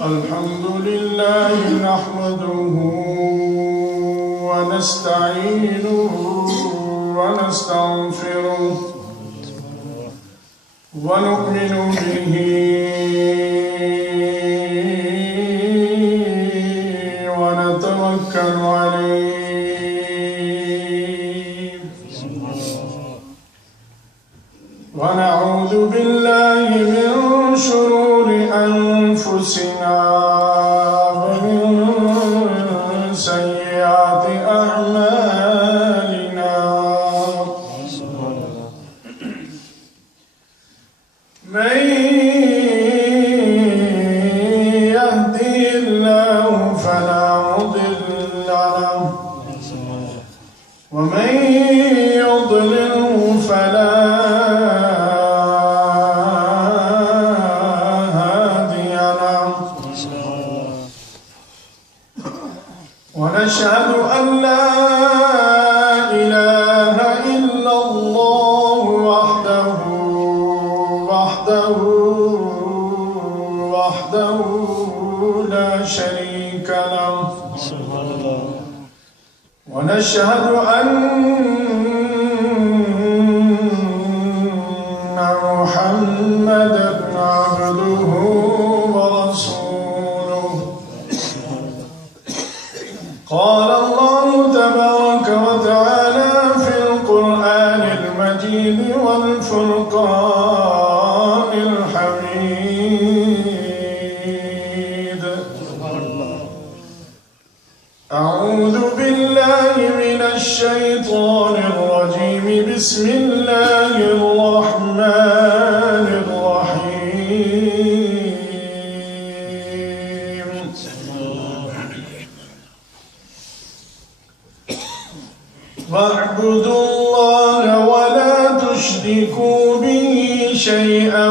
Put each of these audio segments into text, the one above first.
الحمد لله نحمده ونستعينه ونستغفره ونؤمن به ونتوكل عليه ونعوذ بالله من شرور أنفسنا ومن سيئات أعمالنا من يهدي الله فلا مضل له ومن يضلله فلا ونشهد أن لا إله إلا الله وحده لا شريك له ونشهد أن محمدا عبده ورسوله قال الله تبارك وتعالى في القرآن المجيد والفرقان الحميد أعوذ بالله من الشيطان الرجيم بسم الله الرحمن الرحيم واعبدوا الله ولا تشركوا به شيئا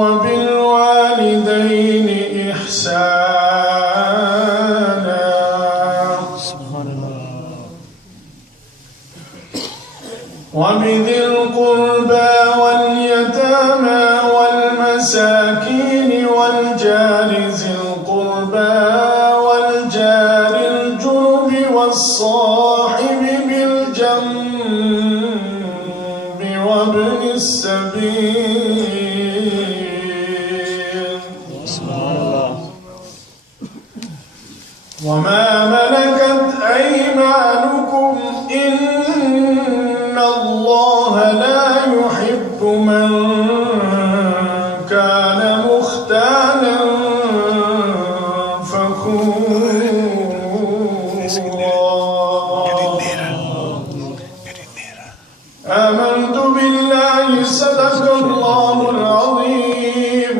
وبالوالدين إحسانا وبذي القربى واليتامى والمساكين والجار ذي القربى والجار الجنب والصاحب بالجنب وابن السبيل وما ملكت أيمانكم إن الله لا يحب من كان مختالا فخورا آمنت بالله صدق الله العظيم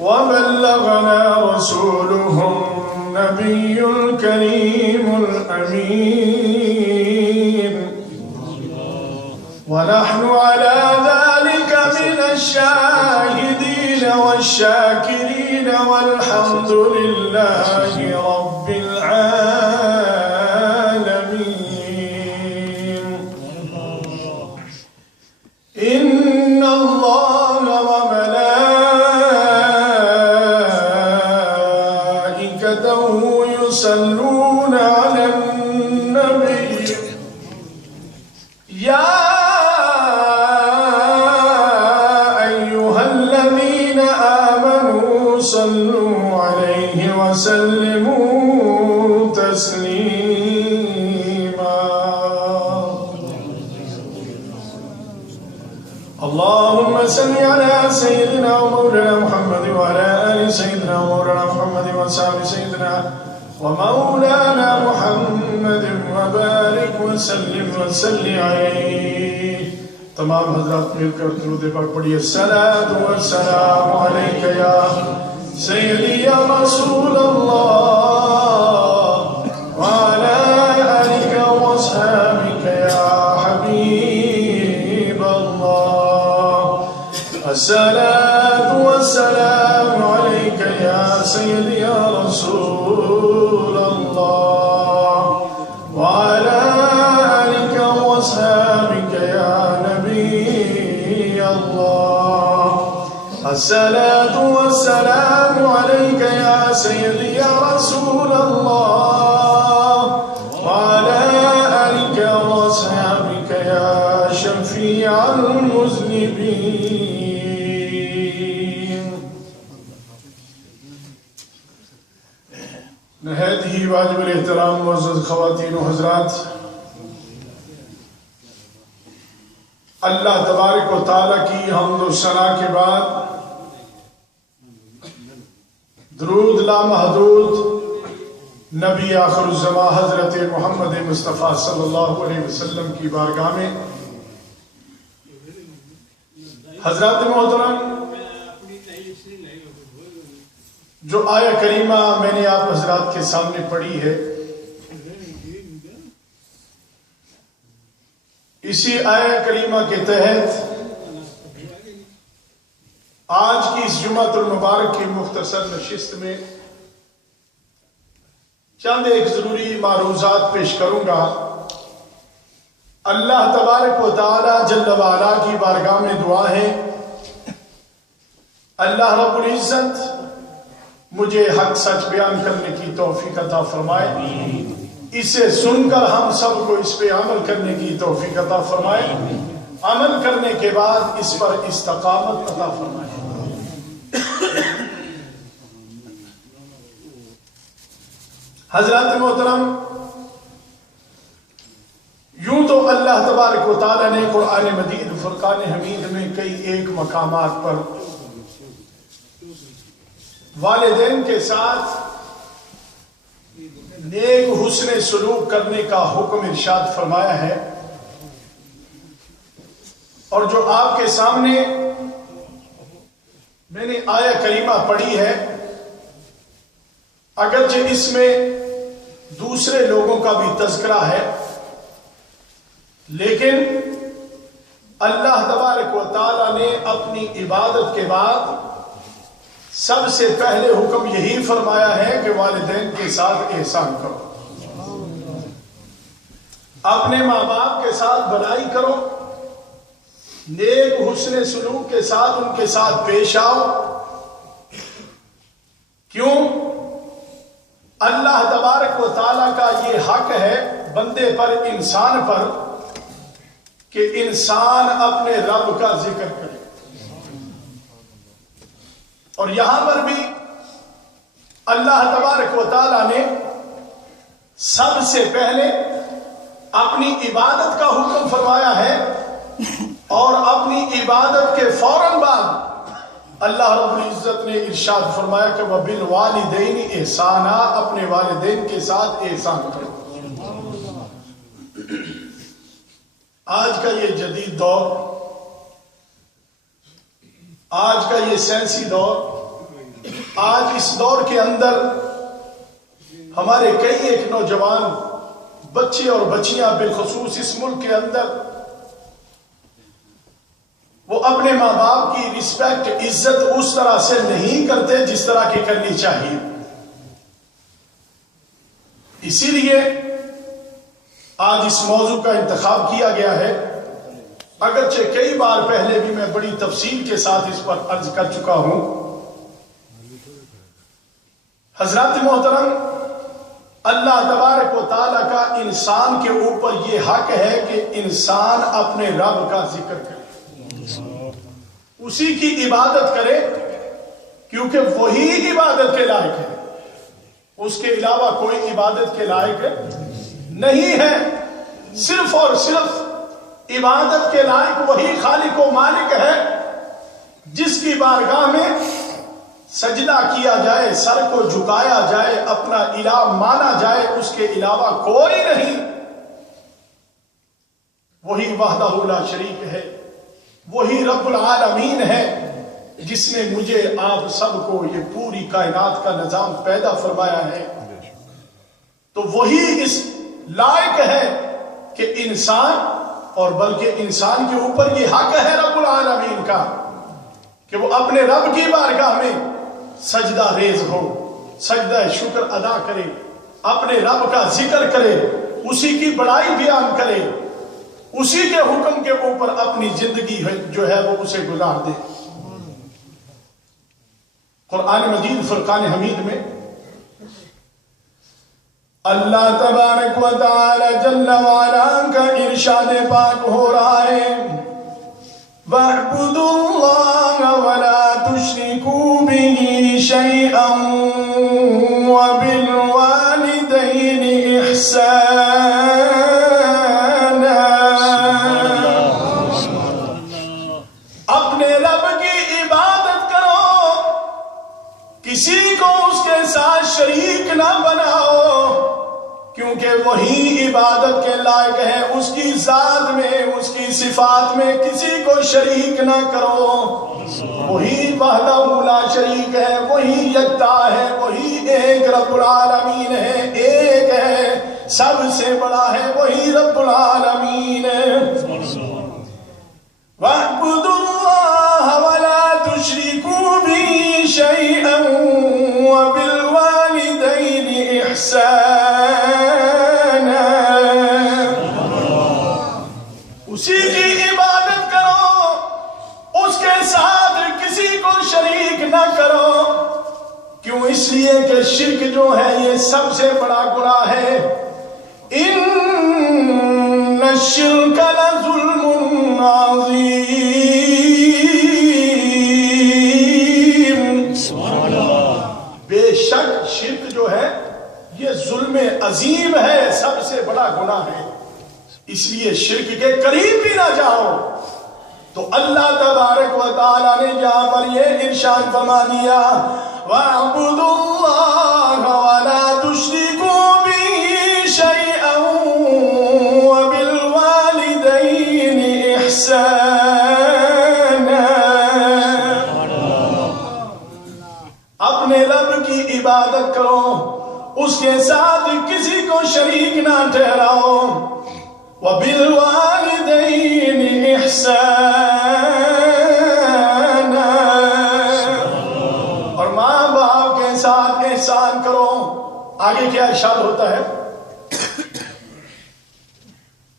وبلغنا رسوله النبي الكريم الأمين ونحن على ذلك من الشاهدين والشاكرين والحمد لله رب العالمين إن الله وملائكته يصلون على النبي يا أيها الذين آمنوا صلوا عليه وسلموا تسليما اللهم صل على سيدنا ومولانا محمد وعلى آل سيدنا ومولانا محمد وصحبه سيدنا ومولانا محمد وبارك وسلم وصلی علیہ. تمام حضرات مل کر درود پاک پڑھیے. الصلاۃ والسلام علیک یا سیدی یا رسول اللہ وعلی آلک واصحابک یا حبیب اللہ. الصلاۃ والسلام علیک یا سیدی یا رسول اللہ وعلی آلک واصحابک یا الصلاة والسلام عليك يا سيدي يا رسول الله وعلى آلك وصحبك يا شفيع المذنبين. نہایت ہی واجب الاحترام معزز خواتین و حضرات، اللہ تبارک و تعالیٰ کی حمد و ثنا کے بعد درود لامحدود نبی آخر الزمان حضرت محمد مصطفیٰ صلی اللہ علیہ وسلم کی بارگاہ میں حضرات محترم، جو آیہ کریمہ میں نے آپ حضرات کے سامنے پڑھی ہے، اسی آیہ کریمہ کے تحت آج کی اس جمعۃ المبارک کی مختصر نشست میں چند ایک ضروری معروضات پیش کروں گا۔ اللہ تبارک و تعالی جل وعلا کی بارگاہ میں دعا ہے، اللہ رب العزت مجھے حق سچ بیان کرنے کی توفیق عطا فرمائے، اسے سن کر ہم سب کو اس پہ عمل کرنے کی توفیق عطا فرمائے، عمل کرنے کے بعد اس پر استقامت عطا فرمائے۔ حضرات محترم، یوں تو اللہ تبارک و تعالیٰ نے قرآن مجید فرقان حمید میں کئی ایک مقامات پر والدین کے ساتھ نیک حسن سلوک کرنے کا حکم ارشاد فرمایا ہے، اور جو آپ کے سامنے میں نے آیہ کریمہ پڑھی ہے، اگرچہ اس میں دوسرے لوگوں کا بھی تذکرہ ہے، لیکن اللہ تبارک و تعالیٰ نے اپنی عبادت کے بعد سب سے پہلے حکم یہی فرمایا ہے کہ والدین کے ساتھ احسان کرو، اپنے ماں باپ کے ساتھ بھلائی کرو، نیک حسن سلوک کے ساتھ ان کے ساتھ پیش آؤ۔ کیوں؟ اللہ تبارک و تعالیٰ کا یہ حق ہے بندے پر، انسان پر، کہ انسان اپنے رب کا ذکر کرے، اور یہاں پر بھی اللہ تبارک و تعالیٰ نے سب سے پہلے اپنی عبادت کا حکم فرمایا ہے، اور اپنی عبادت کے فوراً بعد اللہ رب العزت نے ارشاد فرمایا کہ وَبِالْوَالِدَيْنِ احسانا، اپنے والدین کے ساتھ احسان کرو۔ آج کا یہ جدید دور، آج کا یہ سائنسی دور، آج اس دور کے اندر ہمارے کئی ایک نوجوان بچے اور بچیاں بالخصوص اس ملک کے اندر وہ اپنے ماں باپ کی رسپیکٹ، عزت اس طرح سے نہیں کرتے جس طرح کی کرنی چاہیے۔ اسی لیے آج اس موضوع کا انتخاب کیا گیا ہے، اگرچہ کئی بار پہلے بھی میں بڑی تفصیل کے ساتھ اس پر عرض کر چکا ہوں۔ حضرات محترم، اللہ تبارک و تعالیٰ کا انسان کے اوپر یہ حق ہے کہ انسان اپنے رب کا ذکر کرے، اسی کی عبادت کرے، کیونکہ وہی عبادت کے لائق ہے، اس کے علاوہ کوئی عبادت کے لائق نہیں ہے۔ صرف اور صرف عبادت کے لائق وہی خالق و مالک ہے جس کی بارگاہ میں سجدہ کیا جائے، سر کو جھکایا جائے، اپنا الہ مانا جائے، اس کے علاوہ کوئی نہیں۔ وہی وحدہ لا شریک ہے، وہی رب العالمین ہے جس نے مجھے آپ سب کو یہ پوری کائنات کا نظام پیدا فرمایا ہے۔ تو وہی اس لائق ہے کہ انسان، اور بلکہ انسان کے اوپر یہ حق ہے رب العالمین کا کہ وہ اپنے رب کی بارگاہ میں سجدہ ریز ہو، سجدہ شکر ادا کرے، اپنے رب کا ذکر کرے، اسی کی بڑائی بیان کرے، اسی کے حکم کے اوپر اپنی زندگی جو ہے وہ اسے گزار دے۔ قرآن مجید فرقان حمید میں اللہ تبارک و تعالی جل وعلا کا ارشاد پاک ہو رہا ہے وَاعْبُدُوا اللَّهَ وَلَا تُشْرِكُوا بِهِ شَيْئًا وَبِالْوَالِدَيْنِ إِحْسَانًا اپنے رب کی عبادت کرو، کسی کو اس کے ساتھ شریک نہ بناؤ، کیونکہ وہی عبادت کے لائق ہے، اس کی ذات میں، اس کی صفات میں کسی کو شریک نہ کرو، وہی وحدہ لا شریک ہے، وہی یکتا ہے، وہی ایک رب العالمین ہے، ایک ہے، سب سے بڑا ہے، وہی رب العالمین ہے۔ وَاعْبُدُوا اللَّهَ وَلَا تُشْرِكُوا بِهِ شَيْئًا وَبِالْوَالِدَيْنِ إِحْسَانًا اسی کی عبادت کرو، اس کے ساتھ کسی کو شریک نہ کرو، کیوں؟ اس لیے کہ شرک جو ہے یہ سب سے بڑا گناہ ہے۔ إِنَّ الشِّرْكَ لَظُلْمٌ عَظِيمٌ بے شک شرک جو ہے یہ ظلم عظیم ہے، سب سے بڑا گناہ ہے، اس لیے شرک کے قریب بھی نہ جاؤ۔ تو اللہ تبارک و تعالیٰ نے یہاں پر یہ ارشاد فرما دیا وَاعْبُدُوا اللَّهَ وَلَا تُشْرِكُوا بِهِ شَيْئًا وَبِالْوَالِدَيْنِ إِحْسَانًا اپنے رب کی عبادت کرو، اس کے ساتھ کسی کو شریک نہ ٹھہراؤ، وَبِالْوَالِدَيْنِ إِحْسَانًا اور ماں باپ کے ساتھ احسان کرو۔ آگے کیا ارشاد ہوتا ہے؟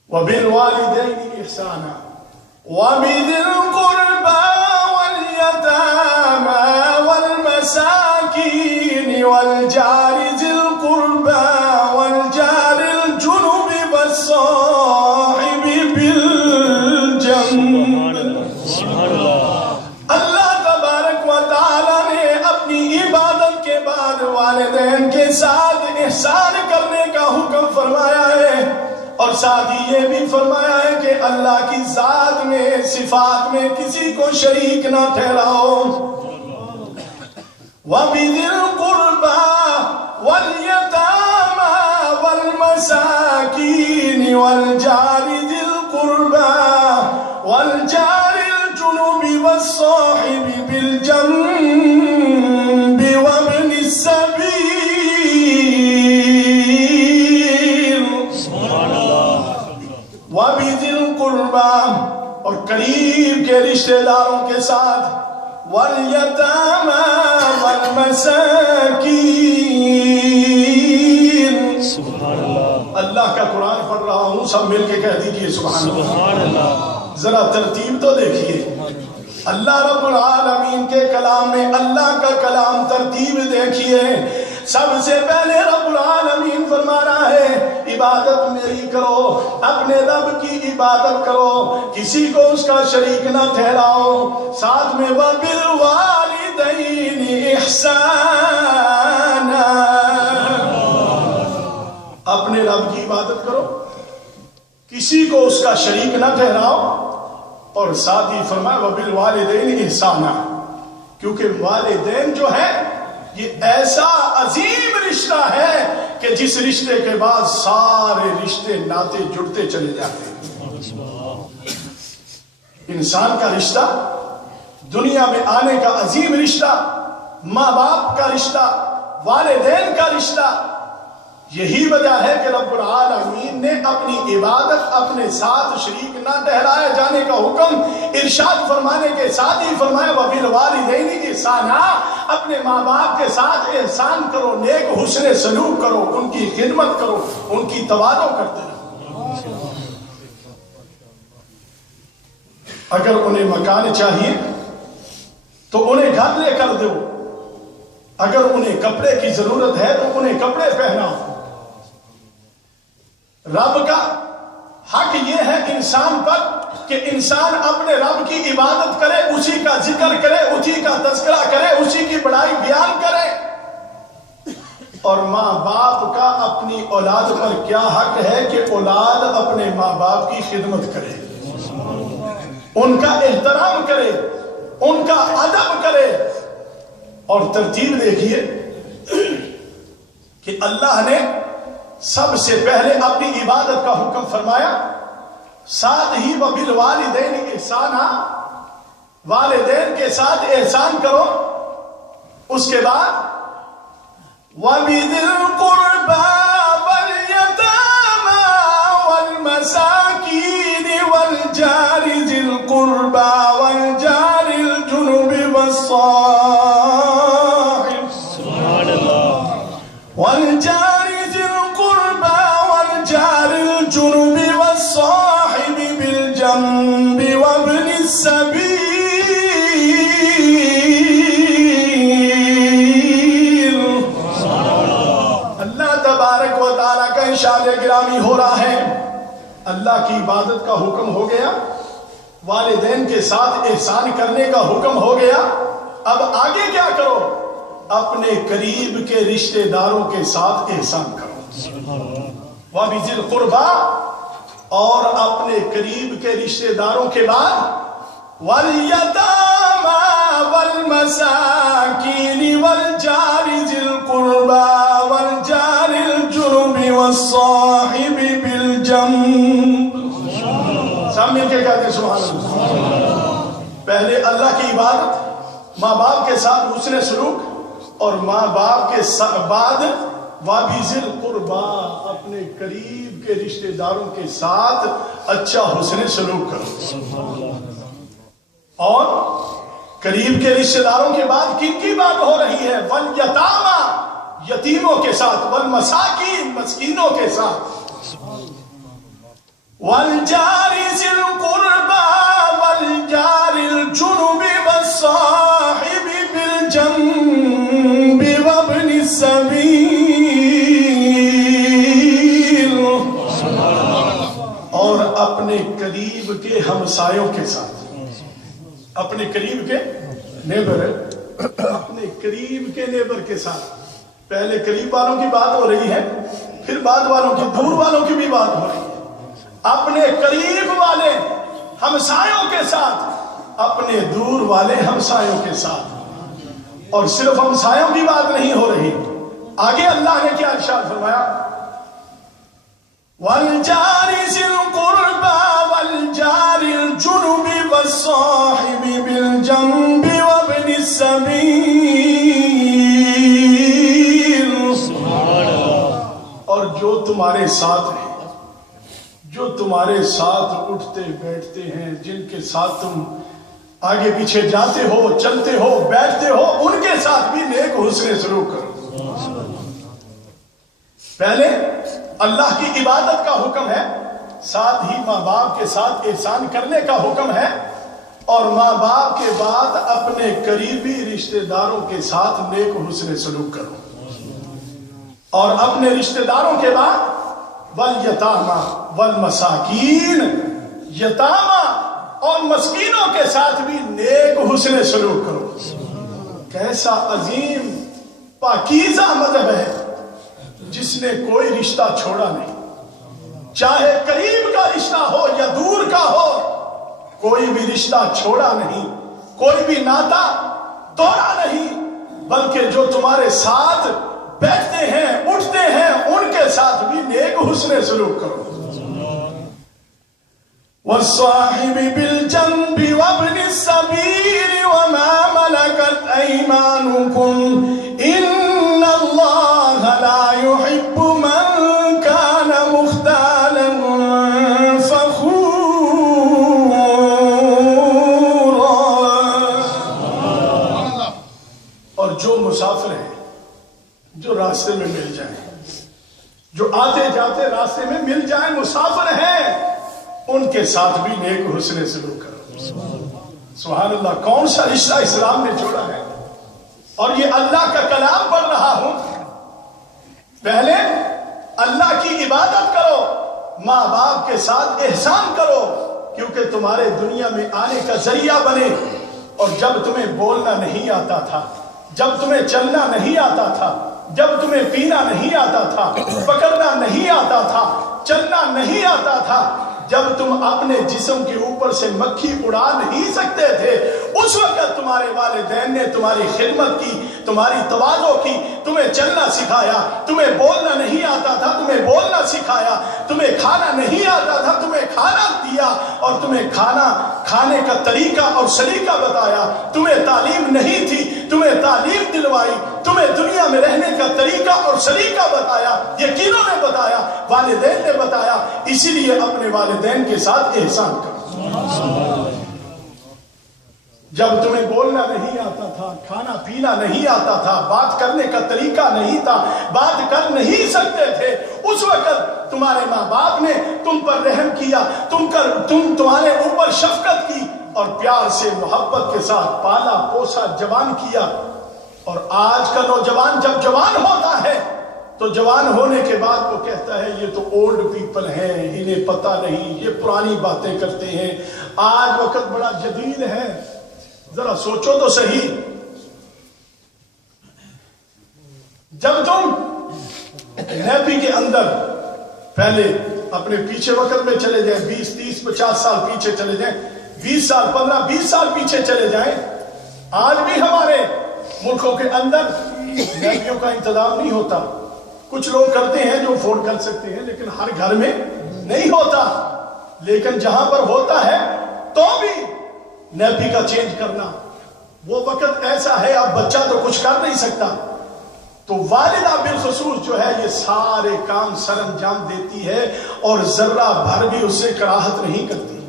وَبِالْوَالِدَيْنِ إِحْسَانًا وَبِذِي الْقُرْبَى وَالْيَتَامَى وَالْمَسَاكِينِ وَالْجَارِ ذِي الْقُرْبَى وَالْجَارِ الْجُنُبِ وَالصَّاحِبِ بِالْجَنبِ اللہ تبارک و تعالی نے اپنی عبادت کے بعد والدین کے ساتھ احسان کرنے کا حکم فرمایا ہے، اور ساتھ ہی یہ بھی فرمایا ہے کہ اللہ کی ذات میں، صفات میں کسی کو شریک نہ ٹھہراؤ۔ وَبِذِي الْقُرْبَى وَالْيَتَامَى وَالْمَسَاكِينِ وَالْجَارِ ذِي الْقُرْبَى وَالْجَارِ الْجُنُبِ وَالصَّاحِبِ بِالْجَنبِ وَابْنِ السَّبِيلِ وَبِذِي الْقُرْبَى اور قریب کے رشتہ داروں کے ساتھ، وَالْيَتَامَى وَالْمَسَاكِينِ اللہ کا قرآن پڑھ رہا ہوں، سب مل کے کہہ دیجئے سبحان اللہ۔ ذرا ترتیب تو دیکھیے، اللہ رب العالمین کے کلام میں اللہ کا کلام ترتیب دیکھیے۔ سب سے پہلے رب العالمین فرما رہا ہے عبادت میری کرو، اپنے رب کی عبادت کرو، کسی کو اس کا شریک نہ ٹھہراؤ، ساتھ میں وَبِالْوَالِدَيْنِ إِحْسَانًا اپنے رب کی عبادت کرو، کسی کو اس کا شریک نہ ٹھہراؤ، اور ساتھ ہی فرمایا وَبِالْوَالِدَيْنِ إِحْسَانًا کیونکہ والدین جو ہے یہ ایسا عظیم رشتہ ہے کہ جس رشتے کے بعد سارے رشتے ناطے جڑتے چلے جاتے ہیں۔ انسان کا رشتہ، دنیا میں آنے کا عظیم رشتہ، ماں باپ کا رشتہ، والدین کا رشتہ، یہی وجہ ہے کہ رب العالمین نے اپنی عبادت اپنے ساتھ شریک نہ ٹھہرائے جانے کا حکم ارشاد فرمانے کے ساتھ ہی فرمایا وَبِالْوَالِدَيْنِ إِحْسَانًا اپنے ماں باپ کے ساتھ احسان کرو، نیک حسن سلوک کرو، ان کی خدمت کرو، ان کی تواضع کرتے رہو۔ اگر انہیں مکان چاہیے تو انہیں گھر لے کر دو، اگر انہیں کپڑے کی ضرورت ہے تو انہیں کپڑے پہناؤ. رب کا حق یہ ہے انسان پر کہ انسان اپنے رب کی عبادت کرے، اسی کا ذکر کرے، اسی کا تذکرہ کرے، اسی کی بڑائی بیان کرے. اور ماں باپ کا اپنی اولاد پر کیا حق ہے کہ اولاد اپنے ماں باپ کی خدمت کرے، ان کا احترام کرے، ان کا ادب کرے. اور ترتیب دیکھیے کہ اللہ نے سب سے پہلے اپنی عبادت کا حکم فرمایا، ساتھ ہی وبالوالدین احسانا، والدین کے ساتھ احسان کرو. اس کے بعد وَبِذِي الْقُرْبَى وَالْيَتَامَى وَالْمَسَاكِينِ وَالْجَارِ ذِي الْقُرْبَى وَالْجَارِ الْجُنُبِ وَالْجَارِ ذِي الْقُرْبَى وَالْجَارِ الْجُنُبِ وَالصَّاحِبِ بِالْجَنبِ وَابْنِ السَّبِيلِ. اللہ تبارک و تعالیٰ کا ارشاد گرامی ہو رہا ہے، اللہ کی عبادت کا حکم ہو گیا، والدین کے ساتھ احسان کرنے کا حکم ہو گیا. اب آگے کیا کرو؟ اپنے قریب کے رشتہ داروں کے ساتھ احسان کرو. وَبِذِي الْقُرْبَى، اور اپنے قریب کے رشتہ داروں کے بعد وَالْيَتَامَى وَالْمَسَاكِينِ وَالْجَارِ ذِي الْقُرْبَى وَالْجَارِ الْجُنُبِ وَالصَّاحِبِ بِالْجَنبِ. سب مل کے کہتے ہیں سبحان اللہ. پہلے اللہ کی عبادت، ماں باپ کے ساتھ حسن سلوک، اور ماں باپ کے بعد وَبِذِي الْقُرْبَى، اپنے قریب کے رشتہ داروں کے ساتھ اچھا حسن سلوک کرو. اور قریب کے رشتہ داروں کے بعد کن کی بات ہو رہی ہے؟ وَالْيَتَامَى، یتیموں کے ساتھ، وَالْمَسَاكِينِ، مسکینوں کے ساتھ، وَالْجَارِ ذِي الْقُرْبَى وَالْجَارِ الْجُنُبِ وَالصَّاحِبِ بِالْجَنبِ وَابْنِ السَّبِيلِ. اور اپنے قریب کے ہمسایوں کے ساتھ، اپنے قریب کے نیبر، اپنے قریب کے نیبر کے ساتھ. پہلے قریب والوں کی بات ہو رہی ہے، پھر بعد والوں کی، دور والوں کی بھی بات ہو رہی ہے. اپنے قریب والے ہمسایوں کے ساتھ، اپنے دور والے ہمسایوں کے ساتھ. اور صرف ہمسایوں کی بات نہیں ہو رہی، آگے اللہ نے کیا ارشاد فرمایا؟ وَالْجَارِ ذِي الْقُرْبَى وَالْجَارِ الْجُنُبِ وَالصَّاحِبِ بِالْجَنبِ وَابْنِ السَّبِيلِ. اور جو تمہارے ساتھ ہیں، جو تمہارے ساتھ اٹھتے بیٹھتے ہیں، جن کے ساتھ تم آگے پیچھے جاتے ہو، چلتے ہو، بیٹھتے ہو، ان کے ساتھ بھی نیک حسن سلوک کرو. پہلے اللہ کی عبادت کا حکم ہے، ساتھ ہی ماں باپ کے ساتھ احسان کرنے کا حکم ہے، اور ماں باپ کے بعد اپنے قریبی رشتہ داروں کے ساتھ نیک حسن سلوک کرو. اور اپنے رشتہ داروں کے بعد وَالْيَتَامَى وَالْمَسَاكِينِ، یتامہ اور مسکینوں کے ساتھ بھی نیک حسن سلوک کرو. کیسا عظیم پاکیزہ مذہب ہے جس نے کوئی رشتہ چھوڑا نہیں، چاہے قریب کا رشتہ ہو یا دور کا ہو، کوئی بھی رشتہ چھوڑا نہیں، کوئی بھی ناتا توڑا نہیں، بلکہ جو تمہارے ساتھ بیٹھتے ہیں، اٹھتے ہیں، ان کے ساتھ بھی نیک حسن سلوک کرو. وَالصَّاحِبِ بِالْجَنبِ وَابْنِ السَّبِيلِ وَمَا مَلَكَتْ أَيْمَانُكُمْ إِنَّ اللَّهَ لَا يُحِبُّ مَنْ كَانَ مُخْتَالًا فَخُورًا. اور جو مسافر ہیں، جو راستے میں مل جائیں، جو آتے جاتے راستے میں مل جائیں، مسافر ہیں، ان کے ساتھ بھی نیک حسن سلوک کرو. سبحان اللہ. کون سا رشتہ اسلام نے جوڑا ہے؟ اور یہ اللہ کا کلام پڑھ رہا ہوں، پہلے اللہ کی عبادت کرو، ماں باپ کے ساتھ احسان کرو، کیونکہ تمہارے دنیا میں آنے کا ذریعہ بنے۔ اور جب تمہیں بولنا نہیں آتا تھا، جب تمہیں چلنا نہیں آتا تھا، جب تمہیں پینا نہیں آتا تھا، پکڑنا نہیں آتا تھا، چلنا نہیں آتا تھا، جب تم اپنے جسم کے اوپر سے مکھی اڑا نہیں سکتے تھے، اس وقت تمہارے والدین نے تمہاری خدمت کی، تمہاری تواضع کی، تمہیں چلنا سکھایا، تمہیں بولنا نہیں آتا تھا، تمہیں بولنا سکھایا، تمہیں کھانا نہیں آتا تھا، تمہیں کھانا دیا، اور تمہیں کھانا کھانے کا طریقہ اور سلیقہ بتایا، تمہیں تعلیم نہیں تھی، تمہیں تعلیم دلوائی، تمہیں دنیا میں رہنے کا طریقہ اور سلیقہ بتایا، یہ کینوں نے بتایا، والدین نے بتایا، اسی لیے اپنے والدین کے ساتھ احسان کرو۔ جب تمہیں بولنا نہیں آتا تھا، کھانا پینا نہیں آتا تھا، بات کرنے کا طریقہ نہیں تھا، بات کر نہیں سکتے تھے، اس وقت تمہارے ماں باپ نے تم پر رحم کیا، تمہارے اوپر شفقت کی، اور پیار سے محبت کے ساتھ پالا پوسا جوان کیا۔ اور آج کا نوجوان جب جوان ہوتا ہے تو جوان ہونے کے بعد وہ کہتا ہے یہ تو اولڈ پیپل ہیں، انہیں پتہ نہیں، یہ پرانی باتیں کرتے ہیں۔ آج وقت بڑا جدید ہے، ذرا سوچو تو صحیح، جب تم نیپی کے اندر پہلے اپنے پیچھے وقت میں چلے جائیں، 20 30 50 سال پیچھے چلے جائیں، 20 سال 15 20 سال پیچھے چلے جائیں، آج بھی ہمارے ملکوں کے اندر نیپیوں کا انتظام نہیں ہوتا۔ کچھ لوگ کرتے ہیں جو افورڈ کر سکتے ہیں، لیکن ہر گھر میں نہیں ہوتا۔ لیکن جہاں پر ہوتا ہے تو بھی نیپی کا چینج کرنا، وہ وقت ایسا ہے اب بچہ تو کچھ کر نہیں سکتا، تو والدہ بالخصوص جو ہے یہ سارے کام سر انجام دیتی ہے، اور ذرہ بھر بھی اس سے کراہت نہیں کرتی،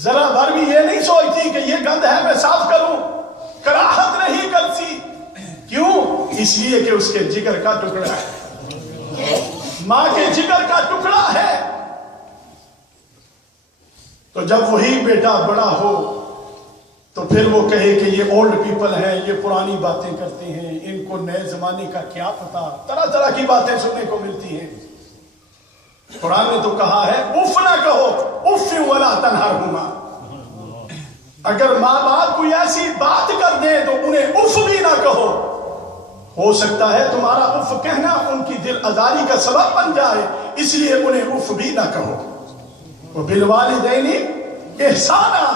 ذرا بھر بھی یہ نہیں سوچتی کہ یہ گند ہے میں صاف کروں، کراہت نہیں کرتی۔ کیوں؟ اس لیے کہ اس کے جگر کا ٹکڑا ہے، ماں کے جگر کا ٹکڑا ہے۔ تو جب وہی بیٹا بڑا ہو تو پھر وہ کہے کہ یہ اولڈ پیپل ہیں، یہ پرانی باتیں کرتے ہیں، ان کو نئے زمانے کا کیا پتا، طرح طرح کی باتیں سننے کو ملتی ہیں۔ قرآن نے تو کہا ہے اف نہ کہو، اف ولا تنہرہما، اگر ماں باپ کوئی ایسی بات کر دے تو انہیں اف بھی نہ کہو، ہو سکتا ہے تمہارا اف کہنا ان کی دل آزاری کا سبب بن جائے، اس لیے انہیں اف بھی نہ کہو۔ وبالوالدین احسانا،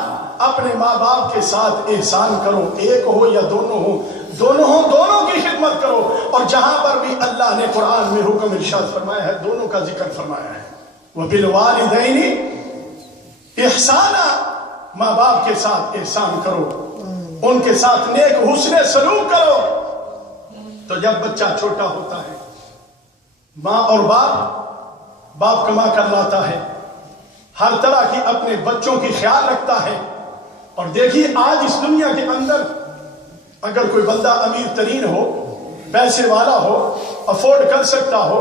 اپنے ماں باپ کے ساتھ احسان کرو، ایک ہو یا دونوں ہو، دونوں کی خدمت کرو۔ اور جہاں پر بھی اللہ نے قرآن میں حکم ارشاد فرمایا ہے دونوں کا ذکر فرمایا ہے، وبالوالدین احسانا، ماں باپ کے ساتھ احسان کرو، ان کے ساتھ نیک حسن سلوک کرو۔ تو جب بچہ چھوٹا ہوتا ہے، ماں اور باپ کما کر لاتا ہے، ہر طرح کی اپنے بچوں کی خیال رکھتا ہے۔ اور دیکھیے آج اس دنیا کے اندر اگر کوئی بندہ امیر ترین ہو، پیسے والا ہو، افورڈ کر سکتا ہو،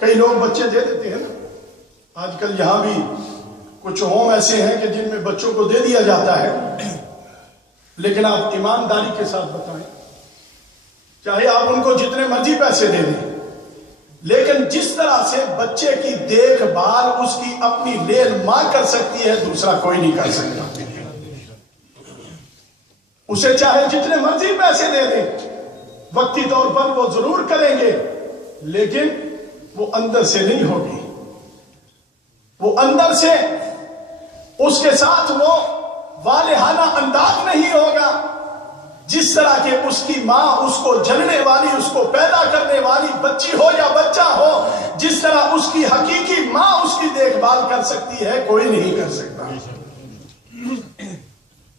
کئی لوگ بچے دے دیتے ہیں نا، آج کل یہاں بھی کچھ ہوم ایسے ہیں کہ جن میں بچوں کو دے دیا جاتا ہے، لیکن آپ ایمانداری کے ساتھ بتائیں، چاہے آپ ان کو جتنے مرضی پیسے دے دیں، لیکن جس طرح سے بچے کی دیکھ بھال اس کی اپنی لیل ماں کر سکتی ہے، دوسرا کوئی نہیں کر سکتا۔ اسے چاہے جتنے مرضی پیسے دے دیں، وقتی طور پر وہ ضرور کریں گے، لیکن وہ اندر سے نہیں ہوگی، وہ اندر سے اس کے ساتھ وہ والہانہ انداز نہیں ہوگا، جس طرح کہ اس کی ماں اس کو جننے والی، اس کو پیدا کرنے والی بچی ہو یا بچہ ہو، جس طرح اس کی حقیقی ماں اس کی دیکھ بھال کر سکتی ہے، کوئی نہیں کر سکتا۔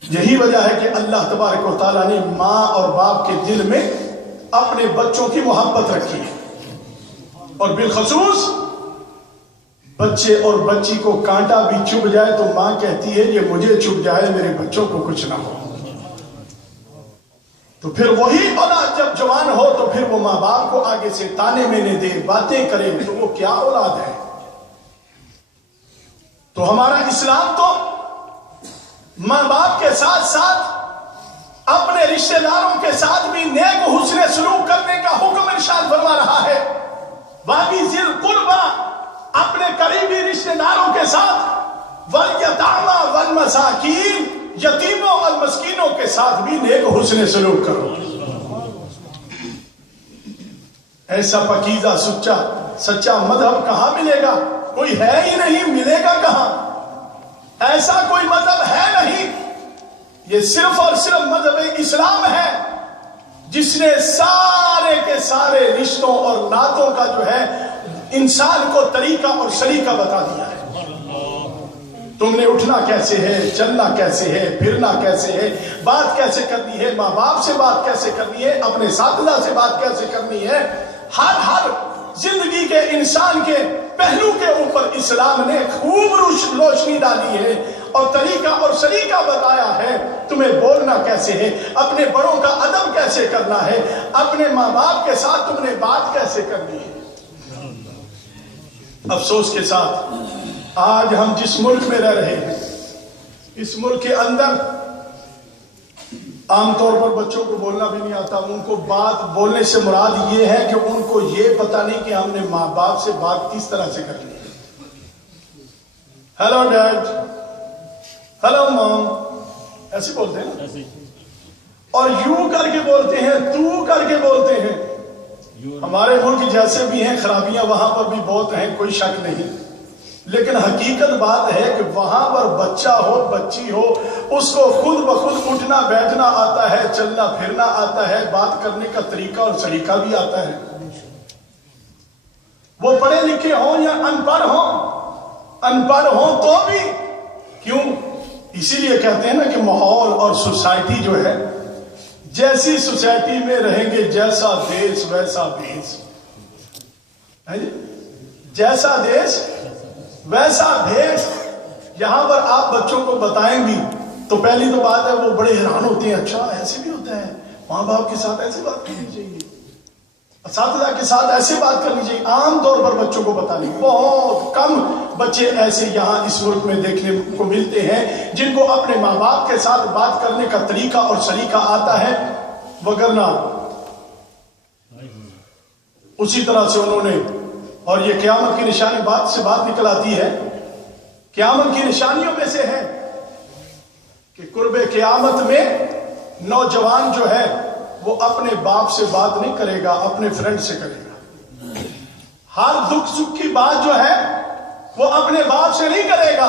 یہی وجہ ہے کہ اللہ تبارک و تعالیٰ نے ماں اور باپ کے دل میں اپنے بچوں کی محبت رکھی ہے، اور بالخصوص بچے اور بچی کو کانٹا بھی چبھ جائے تو ماں کہتی ہے یہ مجھے چبھ جائے، میرے بچوں کو کچھ نہ ہو۔ تو پھر وہی اولاد جب جوان ہو تو پھر وہ ماں باپ کو آگے سے تانے مینے دے، باتیں کرے، تو وہ کیا اولاد ہے؟ تو ہمارا اسلام تو ماں باپ کے ساتھ ساتھ اپنے رشتہ داروں کے ساتھ بھی نیک و حسن سلوک کرنے کا حکم ارشاد فرما رہا ہے. وَبِذِي ذِی الْقُرْبَىٰ اپنے قریبی رشتہ داروں کے ساتھ وَالْيَتَامَىٰ وَالْمَسَاکِینِ یتیموں اور مسکینوں کے ساتھ بھی نیک و حسن سلوک کرو. ایسا پاکیزہ سچا مذہب کہاں ملے گا؟ کوئی ہے ہی نہیں، ملے گا کہاں؟ ایسا کوئی مذہب ہے نہیں. یہ صرف اور صرف مذہب اسلام ہے جس نے سارے کے سارے رشتوں اور ناتوں کا جو ہے انسان کو طریقہ اور سلیقہ بتا دیا ہے. تم نے اٹھنا کیسے ہے، چلنا کیسے ہے، پھرنا کیسے ہے، بات کیسے کرنی ہے، ماں باپ سے بات کیسے کرنی ہے، اپنے اساتذہ سے بات کیسے کرنی ہے. ہر زندگی کے انسان کے پہلو کے اوپر اسلام نے خوب روشنی ڈالی ہے اور طریقہ اور سلیقہ بتایا ہے. تمہیں بولنا کیسے ہے، اپنے بڑوں کا ادب کیسے کرنا ہے، اپنے ماں باپ کے ساتھ تم نے بات کیسے کرنی ہے. افسوس کے ساتھ آج ہم جس ملک میں رہ رہے ہیں، اس ملک کے اندر عام طور پر بچوں کو بولنا بھی نہیں آتا. ان کو بات بولنے سے مراد یہ ہے کہ ان کو یہ پتا نہیں کہ ہم نے ماں باپ سے بات کس طرح سے کرنی ہے. ہیلو ڈیڈ، ہیلو مام، ایسے بولتے ہیں نا، اور یوں کر کے بولتے ہیں، تو کر کے بولتے ہیں. ہمارے ملک جیسے بھی ہیں خرابیاں وہاں پر بھی بہت ہیں، کوئی شک نہیں، لیکن حقیقت بات ہے کہ وہاں پر بچہ ہو بچی ہو اس کو خود بخود اٹھنا بیٹھنا آتا ہے، چلنا پھرنا آتا ہے، بات کرنے کا طریقہ اور سلیقہ بھی آتا ہے. وہ پڑھے لکھے ہوں یا ان پڑھ ہوں تو بھی کیوں؟ اسی لیے کہتے ہیں نا کہ ماحول اور سوسائٹی جو ہے، جیسی سوسائٹی میں رہیں گے جیسا دیش ویسا بھیس. جیسا دیش ویسا بھیس. یہاں پر آپ بچوں کو بتائیں بھی تو پہلی تو بات ہے وہ بڑے حیران ہوتے ہیں، اچھا ایسے بھی ہوتا ہے، ماں باپ کے ساتھ ایسے بات کرنی چاہیے، اساتذہ کے ساتھ ایسے بات کرنی چاہیے. عام طور پر بچوں کو بتانے بہت کم بچے ایسے یہاں اس ملک میں دیکھنے کو ملتے ہیں جن کو اپنے ماں باپ کے ساتھ بات کرنے کا طریقہ اور سلیقہ آتا ہے. وگرنہ اسی طرح سے انہوں نے، اور یہ قیامت کی نشانی بات سے بات نکل آتی ہے، قیامت کی نشانیوں میں سے ہے کہ قرب قیامت میں نوجوان جو ہے وہ اپنے باپ سے بات نہیں کرے گا، اپنے فرینڈ سے کرے گا. ہر دکھ سکھ کی بات جو ہے وہ اپنے باپ سے نہیں کرے گا،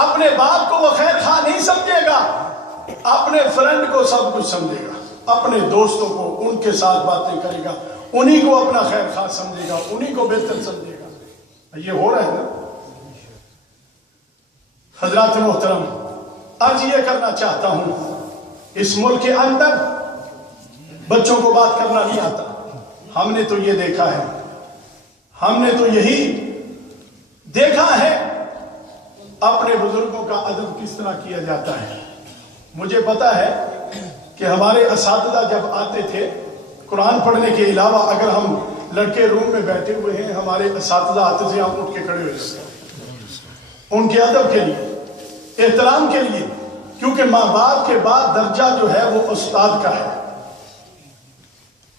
اپنے باپ کو وہ خیر خواہ نہیں سمجھے گا، اپنے فرینڈ کو سب کچھ سمجھے گا، اپنے دوستوں کو ان کے ساتھ باتیں کرے گا، انہی کو اپنا خیر خواہ سمجھے گا، انہی کو بہتر سمجھے گا. یہ ہو رہا ہے نا. حضرات محترم، آج یہ کرنا چاہتا ہوں، اس ملک کے اندر بچوں کو بات کرنا نہیں آتا. ہم نے تو یہ دیکھا ہے، ہم نے تو یہی دیکھا ہے اپنے بزرگوں کا ادب کس طرح کیا جاتا ہے. مجھے پتا ہے کہ ہمارے اساتذہ جب آتے تھے قرآن پڑھنے کے علاوہ، اگر ہم لڑکے روم میں بیٹھے ہوئے ہیں، ہمارے اساتذہ آتے تھے، ہم اٹھ کے کھڑے ہو جاتے ہیں ان کے ادب کے لیے، احترام کے لیے، کیونکہ ماں باپ کے بعد درجہ جو ہے وہ استاد کا ہے.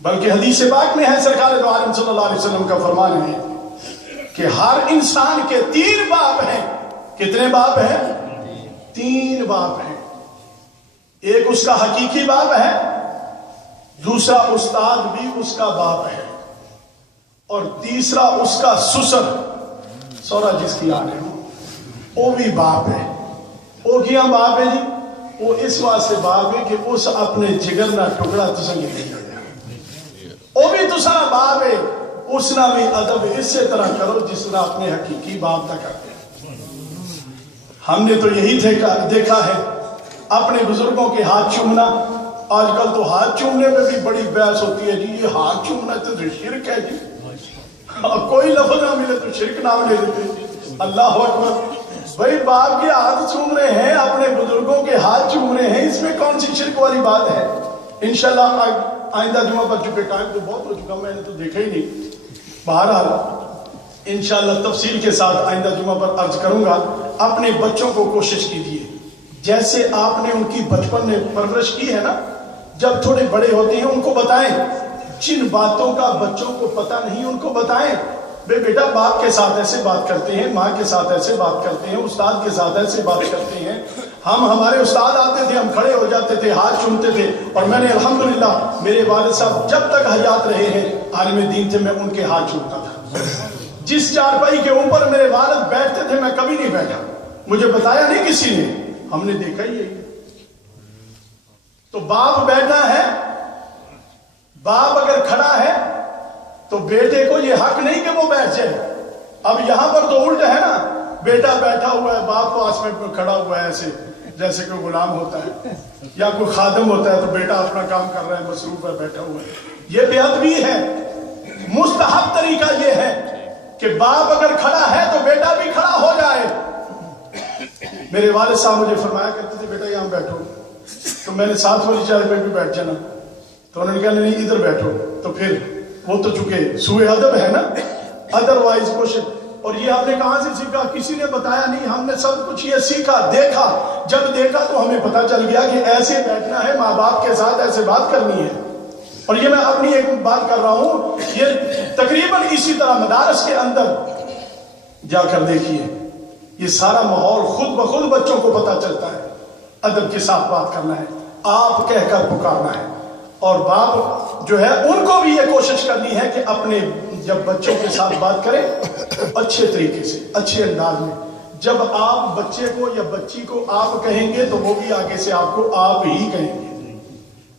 بلکہ حدیث پاک میں ہے، سرکار دو عالم صلی اللہ علیہ وسلم کا فرمان ہے کہ ہر انسان کے 3 باپ ہیں. کتنے باپ ہیں؟ 3 باپ ہیں. ایک اس کا حقیقی باپ ہے، دوسرا استاد بھی اس کا باپ ہے، اور تیسرا اس کا سسر سورا جس کی آنے ہو وہ بھی باپ ہے. وہ کیا باپ ہے جی؟ وہ اس واسطے باپ ہے کہ اس اپنے جگر نہ ٹکڑا تسنگی نہیں کر دیا، وہ بھی تسا باپ ہے، اس نہ بھی ادب اسی طرح کرو جس طرح اپنے حقیقی باپ تک کرتے ہیں. ہم نے تو یہی دیکھا ہے اپنے بزرگوں کے ہاتھ چومنا. آج کل تو ہاتھ چومنے میں بھی بڑی بحث ہوتی ہے، جی یہ ہاتھ چومنا تو شرک ہے جی، کوئی لفظ نہ ملے تو شرک نام لے دیتے. اللہ اکبر. بھائی باپ کے ہاتھ چوم رہے ہیں، اپنے بزرگوں کے ہاتھ چوم رہے ہیں، اس میں کون سی شرک والی بات ہے؟ انشاءاللہ آئندہ جمعہ پر، چونکہ ٹائم تو بہت ہو چکا، میں نے تو دیکھا ہی نہیں. بہرحال انشاءاللہ تفصیل کے ساتھ آئندہ جمعہ پر عرض کروں گا. اپنے بچوں کو کوشش کیجیے جیسے آپ نے ان کی بچپن میں پرورش کی ہے نا، جب تھوڑے بڑے ہوتے ہیں ان کو بتائیں، جن باتوں کا بچوں کو پتہ نہیں ان کو بتائیں، بیٹا باپ کے ساتھ ایسے بات کرتے ہیں، ماں کے ساتھ ایسے بات کرتے ہیں، استاد کے ساتھ ایسے بات کرتے ہیں۔ ہمارے استاد آتے تھے، ہم کھڑے ہو جاتے تھے، ہاتھ چومتے تھے، اور میں نے الحمدللہ میرے والد صاحب جب تک حیات رہے ہیں عالم دین تھے، میں ان کے ہاتھ چومتا تھا۔ جس چارپائی کے اوپر میرے والد بیٹھتے تھے میں کبھی نہیں بیٹھا، مجھے بتایا نہیں کسی نے، ہم نے دیکھا ہی ہے۔ تو باپ بیٹھا ہے، باپ اگر کھڑا ہے تو بیٹے کو یہ حق نہیں کہ وہ بیٹھ جائے۔ اب یہاں پر تو الٹ ہے نا، بیٹا بیٹھا ہوا ہے، باپ کو آس میں کھڑا ہوا ہے ایسے جیسے کوئی غلام ہوتا ہے یا کوئی خادم ہوتا ہے، تو بیٹا اپنا کام کر رہا ہے، مصروف ہے، بیٹھا ہوا ہے۔ یہ بے ادبی ہے۔ مستحب طریقہ یہ ہے کہ باپ اگر کھڑا ہے تو بیٹا بھی کھڑا ہو جائے۔ میرے والد صاحب مجھے فرمایا کرتے تھے بیٹا یہاں بیٹھو، تو میں نے ساتھ والی چار پہ بھی بیٹھ جانا، تو انہوں نے کہا نہیں ادھر بیٹھو، تو پھر وہ تو چونکہ سوء ادب ہے نا، ادروائز کچھ۔ اور یہ ہم نے کہاں سے سیکھا؟ کسی نے بتایا نہیں، ہم نے سب کچھ یہ سیکھا، دیکھا۔ جب دیکھا تو ہمیں پتہ چل گیا کہ ایسے بیٹھنا ہے، ماں باپ کے ساتھ ایسے بات کرنی ہے۔ اور یہ میں اپنی ایک بات کر رہا ہوں، یہ تقریباً اسی طرح مدارس کے اندر جا کر دیکھیے، یہ سارا ماحول خود بخود بچوں کو پتہ چلتا ہے۔ ادب کے ساتھ بات کرنا ہے، آپ کہہ کر پکارنا ہے۔ اور باپ جو ہے ان کو بھی یہ کوشش کرنی ہے کہ اپنے جب بچوں کے ساتھ بات کریں اچھے طریقے سے، اچھے انداز میں۔ جب آپ بچے کو یا بچی کو آپ کہیں گے تو وہ بھی آگے سے آپ کو آپ ہی کہیں گے،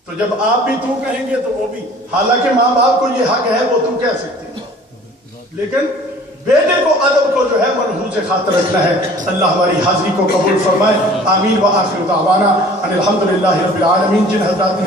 تو جب آپ بھی تو کہیں گے تو وہ بھی، حالانکہ ماں باپ کو یہ حق ہے وہ تو کہہ سکتے ہیں، لیکن بیٹے کو ادب کو جو ہے ملحوظ خاطر رکھنا ہے۔ اللہ ہماری حاضری کو قبول فرمائے۔ آمین۔ وآخر دعوانا ان الحمدللہ رب العالمین۔ جن حضرات